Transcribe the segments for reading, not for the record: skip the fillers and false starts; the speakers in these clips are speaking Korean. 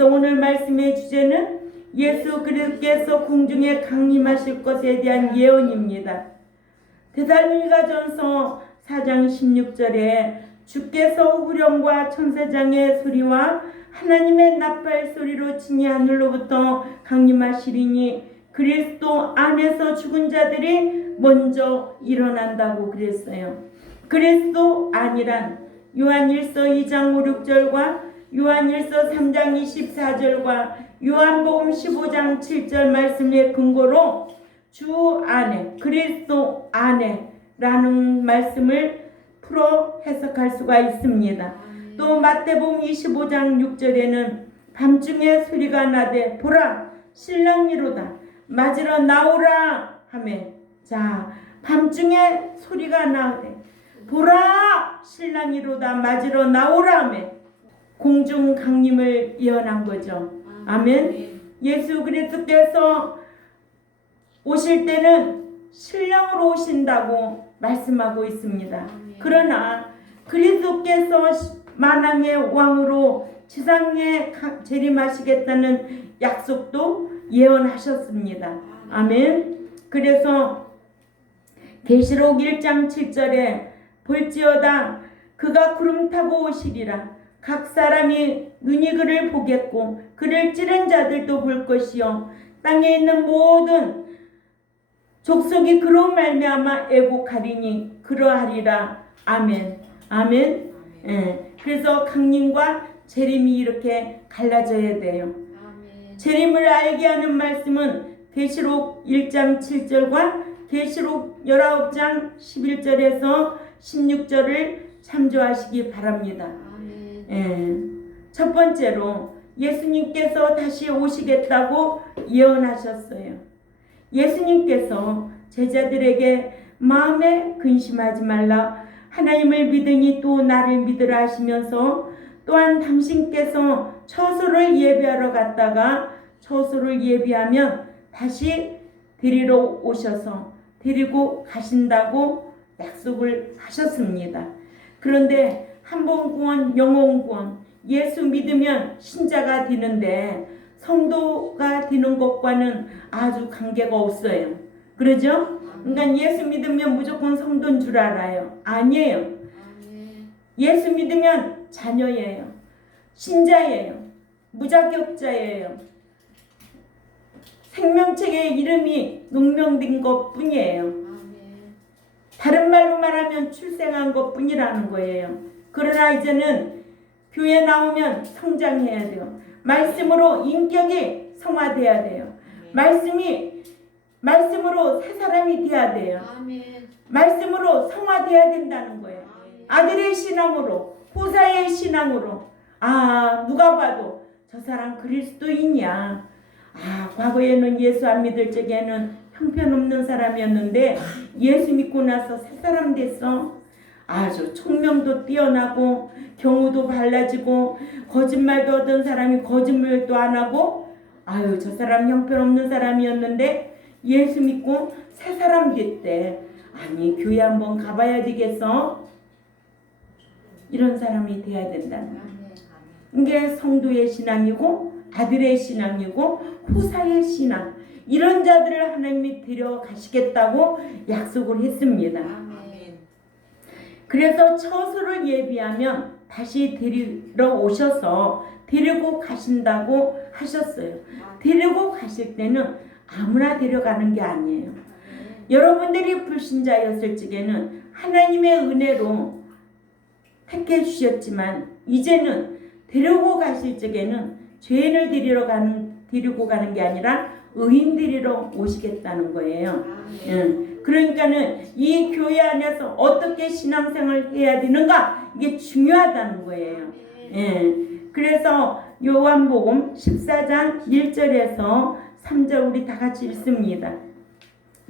그래서 오늘 말씀의 주제는 예수 그리스도께서 공중에 강림하실 것에 대한 예언입니다. 데살로니가전서 4장 16절에 주께서 후령과 천사장의 소리와 하나님의 나팔 소리로 친히 하늘로부터 강림하시리니 그리스도 안에서 죽은 자들이 먼저 일어난다고 그랬어요. 그리스도 안이란 요한일서 2장 5, 6절과 요한일서 3장 24절과 요한복음 15장 7절 말씀의 근거로 주 안에, 그리스도 안에 라는 말씀을 풀어 해석할 수가 있습니다. 또 마태복음 25장 6절에는 밤중에 소리가 나되 보라 신랑이로다 맞으러 나오라 하매, 자 밤중에 소리가 나오되 보라 신랑이로다 맞으러 나오라 하매 공중 강림을 예언한 거죠. 아멘. 예수 그리스도께서 오실 때는 신랑으로 오신다고 말씀하고 있습니다. 그러나 그리스도께서 만왕의 왕으로 지상에 재림하시겠다는 약속도 예언하셨습니다. 아멘. 그래서 계시록 1장 7절에 볼지어다 그가 구름 타고 오시리라. 각 사람이 눈이 그를 보겠고 그를 찌른 자들도 볼 것이요 땅에 있는 모든 족속이 그로 말미암아 애곡하리니 그러하리라. 아멘. 아멘. 예. 그래서 강림과 재림이 이렇게 갈라져야 돼요. 재림을 알게 하는 말씀은 계시록 1장 7절과 계시록 19장 11절에서 16절을 참조하시기 바랍니다. 예. 첫 번째로 예수님께서 다시 오시겠다고 예언하셨어요. 예수님께서 제자들에게 마음에 근심하지 말라 하나님을 믿으니 또 나를 믿으라 하시면서 또한 당신께서 처소를 예비하러 갔다가 처소를 예비하면 다시 데리러 오셔서 데리고 가신다고 약속을 하셨습니다. 그런데 한번 구원, 영원 구원, 예수 믿으면 신자가 되는데 성도가 되는 것과는 아주 관계가 없어요. 그러죠? 그러니까 예수 믿으면 무조건 성도인 줄 알아요. 아니에요. 예수 믿으면 자녀예요. 신자예요. 무자격자예요. 생명책에 이름이 농명된 것뿐이에요. 다른 말로 말하면 출생한 것뿐이라는 거예요. 그러나 이제는 교회 나오면 성장해야 돼요. 말씀으로 인격이 성화돼야 돼요. 말씀으로 새 사람이 돼야 돼요. 말씀으로 성화돼야 된다는 거예요. 아들의 신앙으로, 후사의 신앙으로. 아, 누가 봐도 저 사람 그리스도인이야. 아, 과거에는 예수 안 믿을 적에는 형편없는 사람이었는데 예수 믿고 나서 새 사람 됐어. 아주 총명도 뛰어나고 경우도 발라지고 거짓말도 하던 사람이 거짓말도 안 하고, 아유 저 사람 형편없는 사람이었는데 예수 믿고 새 사람 됐대. 아니 교회 한번 가봐야 되겠어. 이런 사람이 돼야 된다는 거예요. 이게 성도의 신앙이고 아들의 신앙이고 후사의 신앙, 이런 자들을 하나님이 데려가시겠다고 약속을 했습니다. 그래서 처소를 예비하면 다시 데리러 오셔서 데리고 가신다고 하셨어요. 데리고 가실 때는 아무나 데려가는 게 아니에요. 여러분들이 불신자였을 적에는 하나님의 은혜로 택해 주셨지만 이제는 데리고 가실 적에는 죄인을 데리고 가는 게 아니라 의인 데리러 오시겠다는 거예요. 그러니까는 이 교회 안에서 어떻게 신앙생활을 해야 되는가, 이게 중요하다는 거예요. 그래서 요한복음 14장 1절에서 3절 우리 다 같이 읽습니다.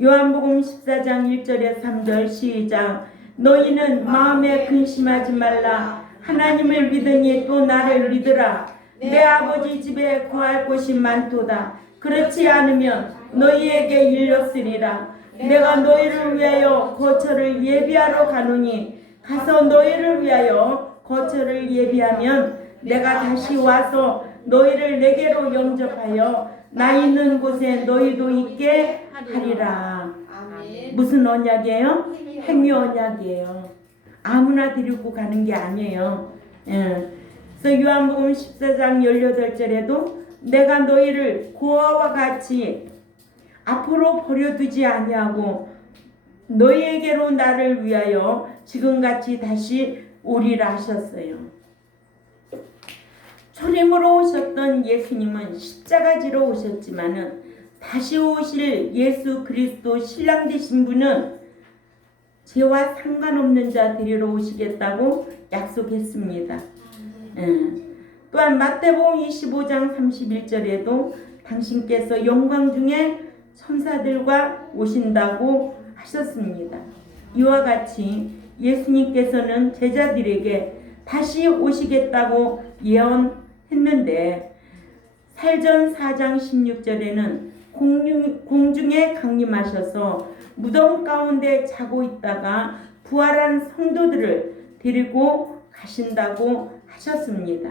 요한복음 14장 1절에서 3절 시작. 너희는 마음에 근심하지 말라. 하나님을 믿으니 또 나를 믿으라. 내 아버지 집에 거할 곳이 많도다. 그렇지 않으면 너희에게 일렀으리라. 내가 너희를 위하여 거처를 예비하러 가노니 가서 너희를 위하여 거처를 예비하면 내가 다시 와서 너희를 내게로 영접하여 나 있는 곳에 너희도 있게 하리라. 아멘. 무슨 언약이에요? 행위 언약이에요. 아무나 데리고 가는 게 아니에요. 예. 그래서 요한복음 14장 18절에도 내가 너희를 고아와 같이 앞으로 버려두지 아니하고 너희에게로 나를 위하여 지금같이 다시 오리라 하셨어요. 초림으로 오셨던 예수님은 십자가지로 오셨지만은 다시 오실 예수 그리스도 신랑 되신 분은 죄와 상관없는 자 데리러 오시겠다고 약속했습니다. 또한 마태복음 25장 31절에도 당신께서 영광 중에 천사들과 오신다고 하셨습니다. 이와 같이 예수님께서는 제자들에게 다시 오시겠다고 예언했는데 살전 4장 16절에는 공중에 강림하셔서 무덤 가운데 자고 있다가 부활한 성도들을 데리고 가신다고 하셨습니다.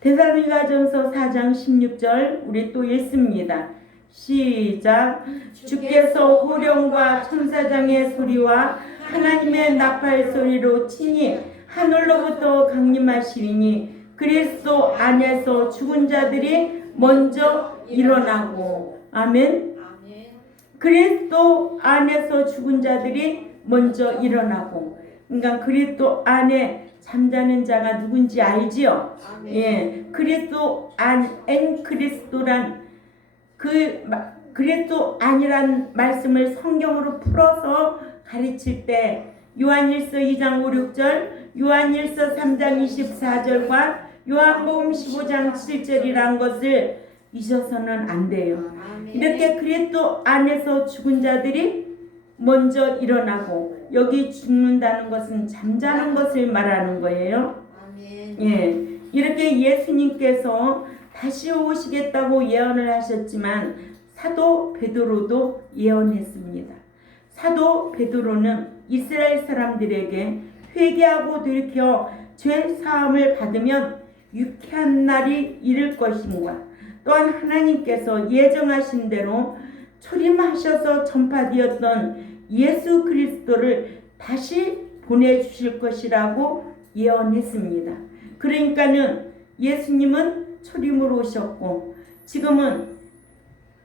데살로니가전서 4장 16절 우리 또 읽습니다. 시작. 주께서 호령과 천사장의 소리와 하나님의 나팔 소리로 친히 하늘로부터 강림하시리니 그리스도 안에서 죽은 자들이 먼저 일어나고. 아멘. 그리스도 안에서 죽은 자들이 먼저 일어나고. 그러니까 그리스도 안에 잠자는 자가 누군지 알지요? 예, 그리스도 엔 그리스도란 그리스도 아니란 말씀을 성경으로 풀어서 가르칠 때 요한일서 2장 5, 6절, 요한일서 3장 24절과 요한복음 15장 7절이란 것을 잊어서는 안 돼요. 이렇게 그리스도 안에서 죽은 자들이 먼저 일어나고, 여기 죽는다는 것은 잠자는 것을 말하는 거예요. 예, 이렇게 예수님께서 다시 오시겠다고 예언을 하셨지만 사도 베드로도 예언했습니다. 사도 베드로는 이스라엘 사람들에게 회개하고 돌이켜 죄 사함을 받으면 유쾌한 날이 이를 것인가, 또한 하나님께서 예정하신 대로 초림하셔서 전파되었던 예수 그리스도를 다시 보내주실 것이라고 예언했습니다. 그러니까는 예수님은 초림으로 오셨고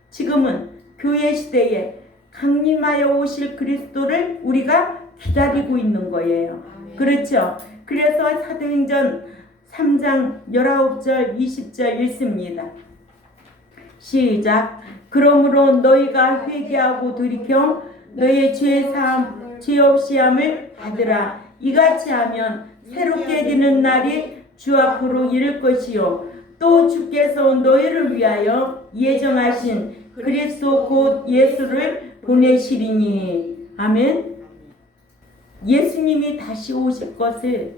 지금은 교회 시대에 강림하여 오실 그리스도를 우리가 기다리고 있는 거예요. 그렇죠? 그래서 사도행전 3장 19절 20절 읽습니다. 시작. 그러므로 너희가 회개하고 돌이켜 너희의 죄 없이 함을 받으라. 이같이 하면 새롭게 되는 날이 주 앞으로 이를 것이요 또 주께서 너희를 위하여 예정하신 그리스도 곧 예수를 보내시리니. 아멘. 예수님이 다시 오실 것을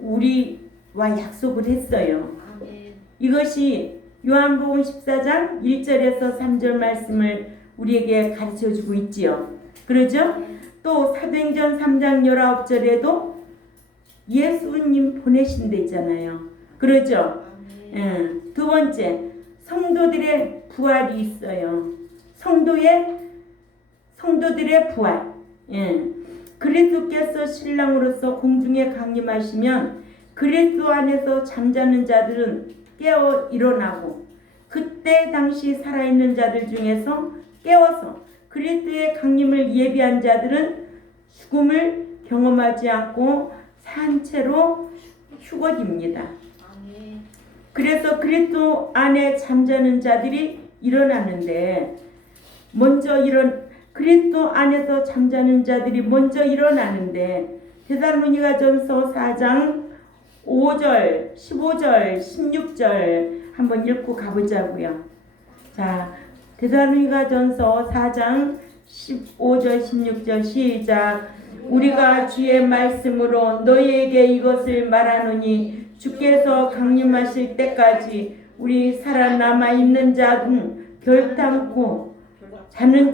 우리와 약속을 했어요. 이것이 요한복음 14장 1절에서 3절 말씀을 우리에게 가르쳐주고 있지요. 그러죠? 또 사도행전 3장 19절에도 예수님 보내신 데 있잖아요. 그러죠? 예. 두 번째, 성도들의 부활이 있어요. 성도들의 부활. 예. 그리스도께서 신랑으로서 공중에 강림하시면 그리스도 안에서 잠자는 자들은 깨어 일어나고, 그때 당시 살아있는 자들 중에서 깨어서 그리스도의 강림을 예비한 자들은 죽음을 경험하지 않고 산 채로 휴거집니다. 그래서 그리스도 안에 잠자는 자들이 일어나는데 그리스도 안에서 잠자는 자들이 먼저 일어나는데 데살로니가전서 4장 5절, 15절, 16절 한번 읽고 가보자고요. 자, 데살로니가전서 4장 15절, 16절 시작. 우리가 주의 말씀으로 너희에게 이것을 말하노니 주께서 강림하실 때까지 우리 살아남아 있는 자는 결단코 자는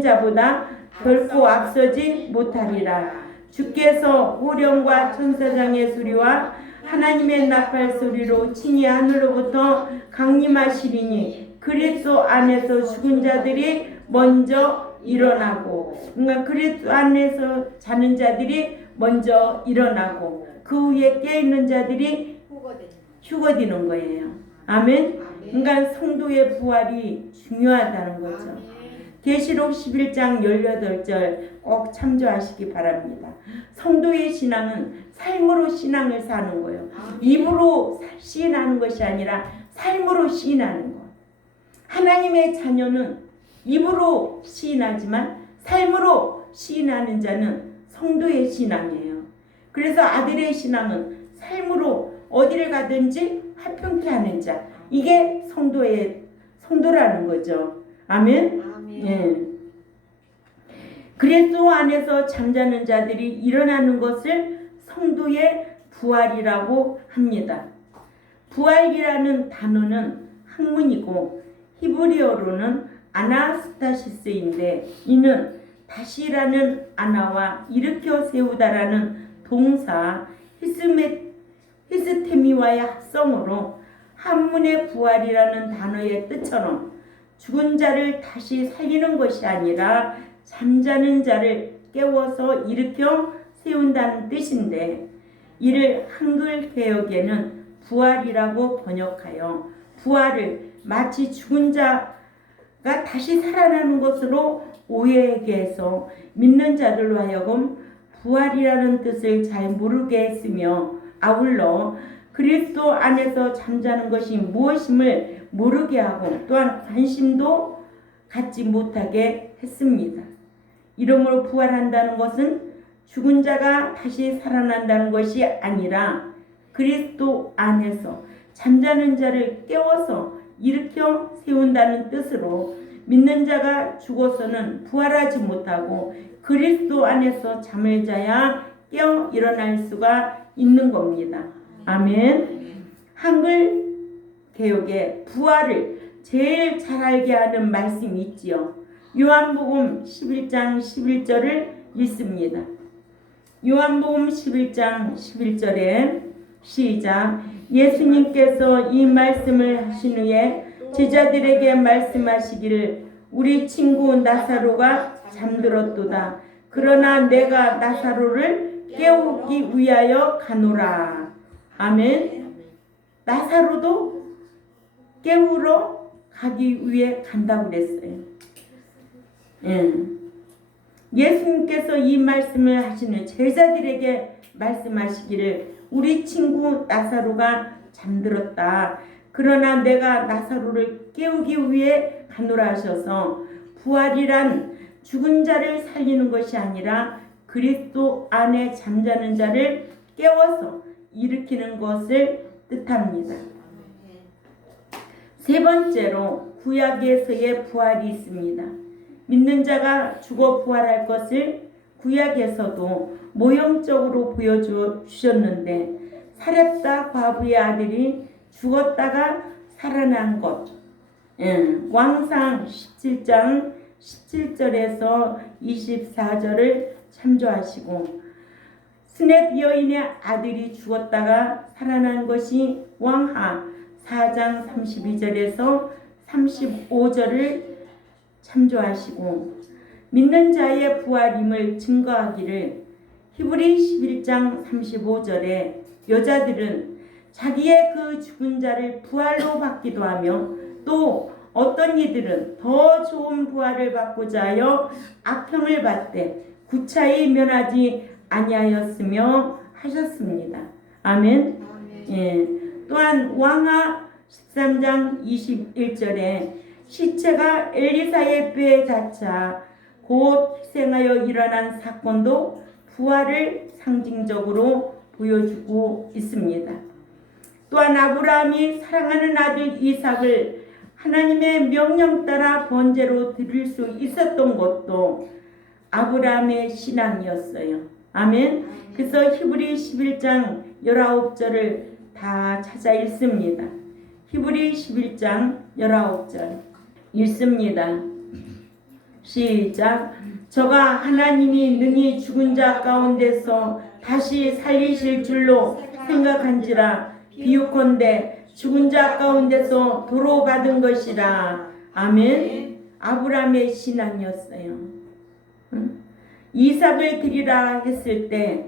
자보다 결코 앞서지 못하리라. 주께서 호령과 천사장의 소리와 하나님의 나팔 소리로 친히 하늘로부터 강림하시리니 그리스도 안에서 죽은 자들이 먼저 일어나고, 그러니까 그리스도 안에서 자는 자들이 먼저 일어나고 그 위에 깨있는 자들이 휴거되는 거예요. 아멘. 그러니까 성도의 부활이 중요하다는 거죠. 계시록 11장 18절 꼭 참조하시기 바랍니다. 성도의 신앙은 삶으로 신앙을 사는 거예요. 입으로 시인하는 것이 아니라 삶으로 시인하는 것. 하나님의 자녀는 입으로 시인하지만 삶으로 시인하는 자는 성도의 신앙이에요. 그래서 아들의 신앙은 삶으로 어디를 가든지 화평케 하는 자, 이게 성도라는 거죠. 아멘. 예. 그리스도 안에서 잠자는 자들이 일어나는 것을 성도의 부활이라고 합니다. 부활이라는 단어는 학문이고 히브리어로는 아나스타시스인데, 이는 다시라는 아나와 일으켜 세우다라는 동사 히스테미와의 합성으로 한문의 부활이라는 단어의 뜻처럼 죽은 자를 다시 살리는 것이 아니라 잠자는 자를 깨워서 일으켜 세운다는 뜻인데, 이를 한글 개역에는 부활이라고 번역하여 부활을 마치 죽은 자가 다시 살아나는 것으로 오해하게 해서 믿는 자들로 하여금 부활이라는 뜻을 잘 모르게 했으며, 아울러 그리스도 안에서 잠자는 것이 무엇임을 모르게 하고 또한 관심도 갖지 못하게 했습니다. 이러므로 부활한다는 것은 죽은 자가 다시 살아난다는 것이 아니라 그리스도 안에서 잠자는 자를 깨워서 일으켜 세운다는 뜻으로, 믿는 자가 죽어서는 부활하지 못하고 그리스도 안에서 잠을 자야 깨어 일어날 수가 있는 겁니다. 아멘. 한글 개역에 부활을 제일 잘 알게 하는 말씀이 있지요. 요한복음 11장 11절을 읽습니다. 요한복음 11장 11절에 시작. 예수님께서 이 말씀을 하신 후에 제자들에게 말씀하시기를 우리 친구 나사로가 잠들었도다. 그러나 내가 나사로를 깨우기 위하여 가노라. 아멘. 나사로도 깨우러 가기 위해 간다고 그랬어요. 예수님께서 이 말씀을 하시는 제자들에게 말씀하시기를 우리 친구 나사로가 잠들었다. 그러나 내가 나사로를 깨우기 위해 가노라 하셔서, 부활이란 죽은 자를 살리는 것이 아니라 그리스도 안에 잠자는 자를 깨워서 일으키는 것을 뜻합니다. 세 번째로 구약에서의 부활이 있습니다. 믿는 자가 죽어 부활할 것을 구약에서도 모형적으로 보여주셨는데, 사렙다 과부의 아들이 죽었다가 살아난 것, 왕상 17장 17절에서 24절을 참조하시고, 스넵 여인의 아들이 죽었다가 살아난 것이 왕하 4장 32절에서 35절을 참조하시고, 믿는 자의 부활임을 증거하기를 히브리 11장 35절에 여자들은 자기의 그 죽은 자를 부활로 받기도 하며, 또 어떤 이들은 더 좋은 부활을 받고자 하여 악평을 받되 구차히 면하지 아니하였으며 하셨습니다. 아멘. 예. 또한 왕하 13장 21절에 시체가 엘리사의 뼈에 닿자 곧 희생하여 일어난 사건도 부활을 상징적으로 보여주고 있습니다. 또한 아브라함이 사랑하는 아들 이삭을 하나님의 명령 따라 번제로 드릴 수 있었던 것도 아브라함의 신앙이었어요. 아멘. 그래서 히브리 11장 19절을 다 찾아 읽습니다. 히브리 11장 19절 읽습니다. 시작. 저가 하나님이 능히 죽은 자 가운데서 다시 살리실 줄로 생각한지라 비유컨대 죽은 자 가운데서 도로 받은 것이라. 아멘. 아브라함의 신앙이었어요. 이삭을 드리라 했을 때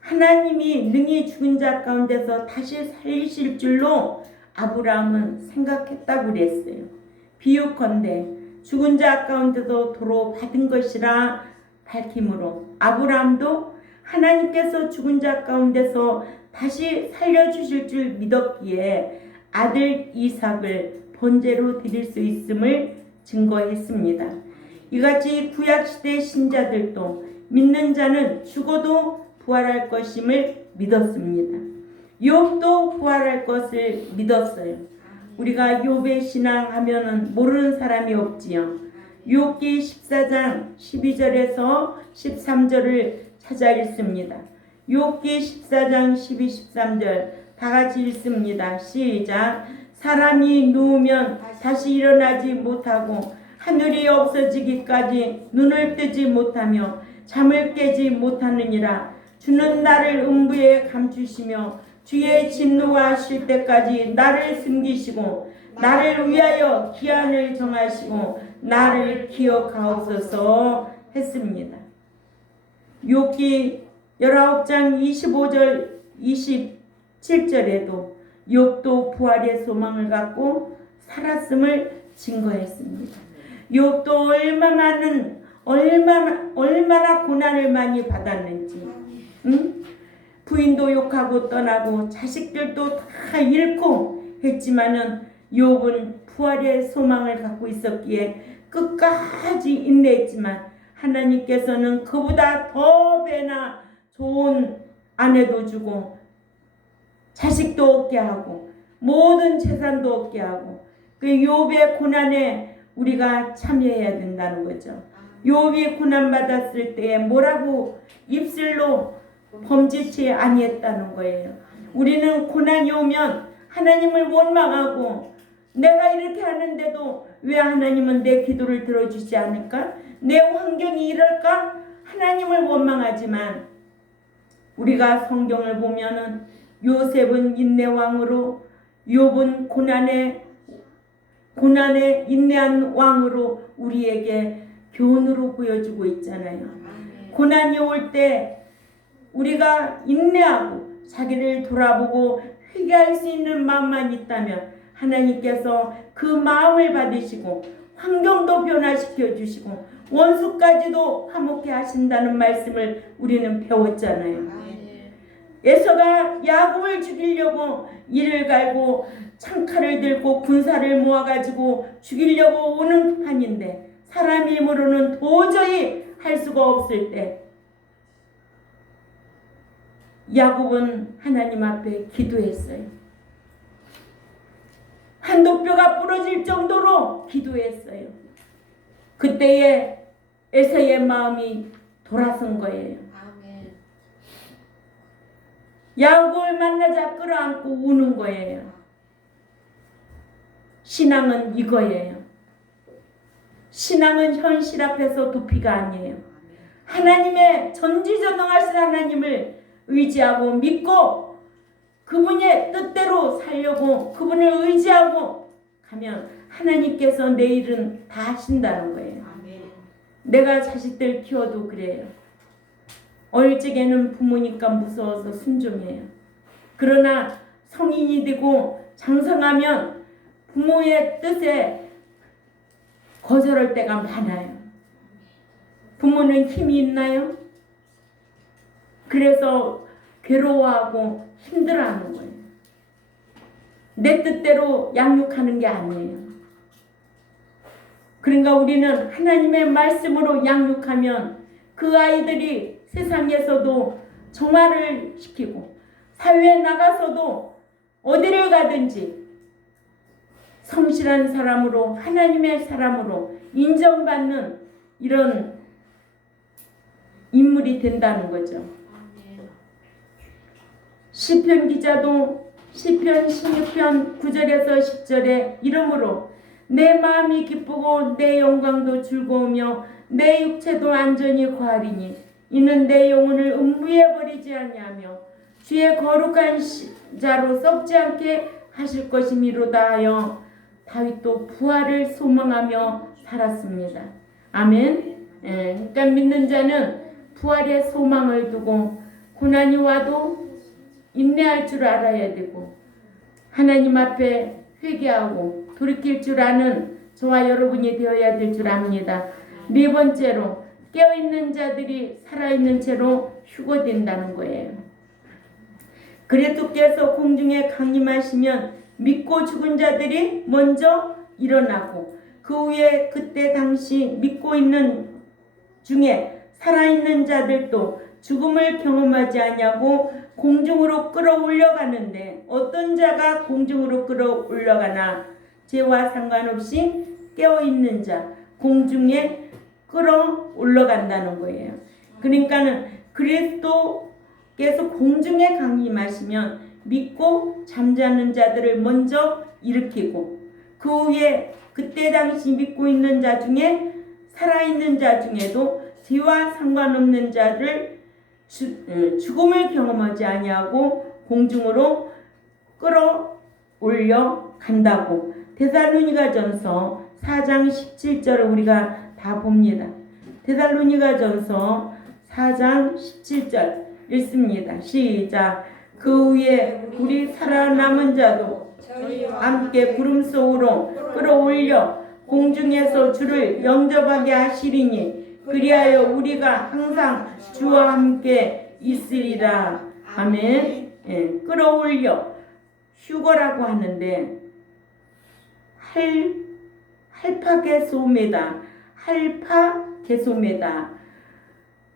하나님이 능히 죽은 자 가운데서 다시 살리실 줄로 아브라함은 생각했다고 그랬어요. 비유컨대 죽은 자 가운데서 도로 받은 것이라 밝힘으로 아브라함도 하나님께서 죽은 자 가운데서 다시 살려주실 줄 믿었기에 아들 이삭을 번제로 드릴 수 있음을 증거했습니다. 이같이 구약시대 신자들도 믿는 자는 죽어도 부활할 것임을 믿었습니다. 욥도 부활할 것을 믿었어요. 우리가 욥의 신앙 하면은 모르는 사람이 없지요. 욥기 14장 12절에서 13절을 찾아 읽습니다. 욥기 14장 12, 13절 다 같이 읽습니다. 시작. 사람이 누우면 다시 일어나지 못하고 하늘이 없어지기까지 눈을 뜨지 못하며 잠을 깨지 못하느니라. 주는 나를 음부에 감추시며 주의 진노가 하실 때까지 나를 숨기시고 나를 위하여 기한을 정하시고 나를 기억하옵소서 했습니다. 욥기 19장 25절 27절에도 욥도 부활의 소망을 갖고 살았음을 증거했습니다. 욥도 얼마나 고난을 많이 받았는지, 부인도 욕하고 떠나고 자식들도 다 잃고 했지만은 욥은 부활의 소망을 갖고 있었기에 끝까지 인내했지만 하나님께서는 그보다 더 배나 좋은 아내도 주고 자식도 얻게 하고 모든 재산도 얻게 하고 그 욥의 고난에 우리가 참여해야 된다는 거죠. 욥이 고난 받았을 때에 뭐라고 입술로 범죄치 아니했다는 거예요. 우리는 고난이 오면 하나님을 원망하고 내가 이렇게 하는데도 왜 하나님은 내 기도를 들어주지 않을까? 내 환경이 이럴까? 하나님을 원망하지만 우리가 성경을 보면은 요셉은 인내왕으로 욥은 고난에 인내한 왕으로 우리에게 교훈으로 보여주고 있잖아요. 고난이 올 때 우리가 인내하고 자기를 돌아보고 회개할 수 있는 마음만 있다면 하나님께서 그 마음을 받으시고 환경도 변화시켜 주시고 원수까지도 화목해 하신다는 말씀을 우리는 배웠잖아요. 에서가 야곱을 죽이려고 이를 갈고 창칼을 들고 군사를 모아가지고 죽이려고 오는 판인데 사람의 힘으로는 도저히 할 수가 없을 때 야곱은 하나님 앞에 기도했어요. 한도뼈가 부러질 정도로 기도했어요. 그때에 에서의 마음이 돌아선 거예요. 야곱을 만나자 끌어안고 우는 거예요. 신앙은 이거예요. 신앙은 현실 앞에서 도피가 아니에요. 하나님의 전지전능하신 하나님을 의지하고 믿고 그분의 뜻대로 살려고 그분을 의지하고 가면 하나님께서 내 일은 다 하신다는 거예요. 내가 자식들 키워도 그래요. 어릴 적에는 부모니까 무서워서 순종해요. 그러나 성인이 되고 장성하면 부모의 뜻에 거절할 때가 많아요. 부모는 힘이 있나요? 그래서 괴로워하고 힘들어하는 거예요. 내 뜻대로 양육하는 게 아니에요. 그러니까 우리는 하나님의 말씀으로 양육하면 그 아이들이 세상에서도 정화를 시키고 사회에 나가서도 어디를 가든지 성실한 사람으로 하나님의 사람으로 인정받는 이런 인물이 된다는 거죠. 시편 기자도 시편 16편 9절에서 10절에 이러므로 내 마음이 기쁘고 내 영광도 즐거우며 내 육체도 안전히 거하리니 이는 내 영혼을 음부에 버리지 아니하며 주의 거룩한 자로 썩지 않게 하실 것이미로다 하여 다윗도 부활을 소망하며 살았습니다. 아멘. 그러니까 믿는 자는 부활의 소망을 두고 고난이 와도 인내할 줄 알아야 되고 하나님 앞에 회개하고 돌이킬 줄 아는 저와 여러분이 되어야 될 줄 압니다. 네 번째로 깨어있는 자들이 살아있는 채로 휴거된다는 거예요. 그리스도께서 공중에 강림하시면 믿고 죽은 자들이 먼저 일어나고 그 후에 그때 당시 믿고 있는 중에 살아있는 자들도 죽음을 경험하지 아니하고 공중으로 끌어올려가는데 어떤 자가 공중으로 끌어올려가나 죄와 상관없이 깨어있는 자 공중에 끌어올라간다는 거예요. 그러니까는 그리스도께서 공중에 강림하시면 믿고 잠자는 자들을 먼저 일으키고 그 후에 그때 당시 믿고 있는 자 중에 살아있는 자 중에도 죄와 상관없는 자를 죽음을 경험하지 아니하고 공중으로 끌어올려 간다고 데살로니가전서 4장 17절을 우리가 다 봅니다. 데살로니가전서 4장 17절 읽습니다. 시작. 그 후에 우리 살아남은 자도 함께 구름 속으로 끌어올려 공중에서 주를 영접하게 하시리니 그리하여 우리가 항상 주와 함께 있으리라. 아멘. 끌어올려 휴거라고 하는데 할파게소메다 할파게소메다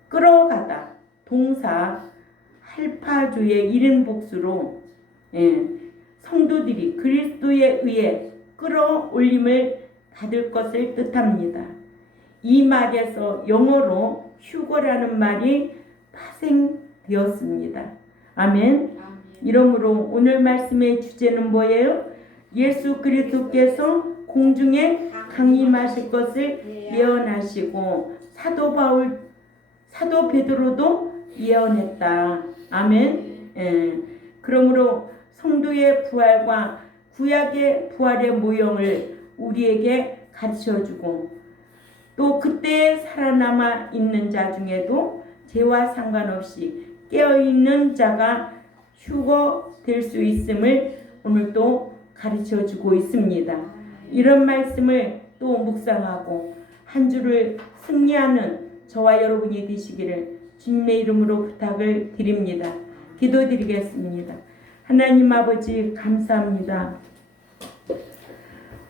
끌어가다 동사 할파주의 이른복수로 성도들이 그리스도에 의해 끌어올림을 받을 것을 뜻합니다. 이 말에서 영어로 휴거라는 말이 파생되었습니다. 아멘. 이러므로 오늘 말씀의 주제는 뭐예요? 예수 그리스도께서 공중에 강림하실 것을 예언하시고 사도 베드로도 예언했다. 아멘. 그러므로 성도의 부활과 구약의 부활의 모형을 우리에게 가르쳐주고 또 그때 살아남아 있는 자 중에도 죄와 상관없이 깨어있는 자가 휴거될 수 있음을 오늘도 가르쳐주고 있습니다. 이런 말씀을 또 묵상하고 한 주를 승리하는 저와 여러분이 되시기를 주님의 이름으로 부탁을 드립니다. 기도드리겠습니다. 하나님 아버지 감사합니다.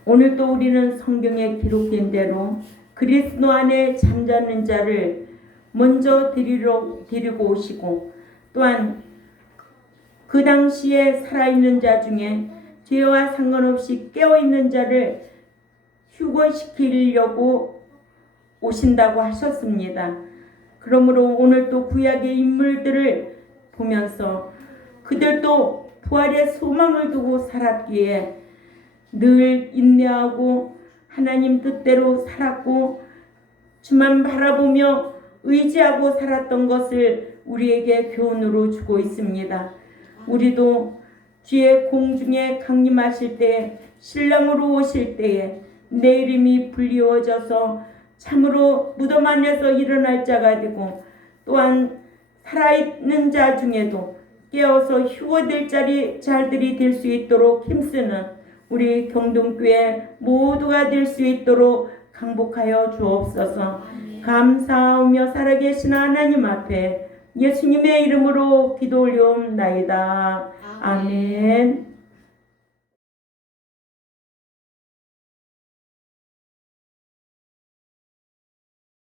오늘도 우리는 성경에 기록된 대로 그리스도 안에 잠자는 자를 먼저 데리고 오시고 또한 그 당시에 살아있는 자 중에 죄와 상관없이 깨어있는 자를 휴거시키려고 오신다고 하셨습니다. 그러므로 오늘 또 구약의 인물들을 보면서 그들도 부활의 소망을 두고 살았기에 늘 인내하고 하나님 뜻대로 살았고 주만 바라보며 의지하고 살았던 것을 우리에게 교훈으로 주고 있습니다. 우리도 주의 공중에 강림하실 때 신랑으로 오실 때에 내 이름이 불리워져서 참으로 무덤 안에서 일어날 자가 되고 또한 살아있는 자 중에도 깨어서 휴거될 자들이 될 수 있도록 힘쓰는 우리 경동교회 모두가 될 수 있도록 강복하여 주옵소서. 감사하며 살아계신 하나님 앞에 예수님의 이름으로 기도 올리옵나이다. 아멘.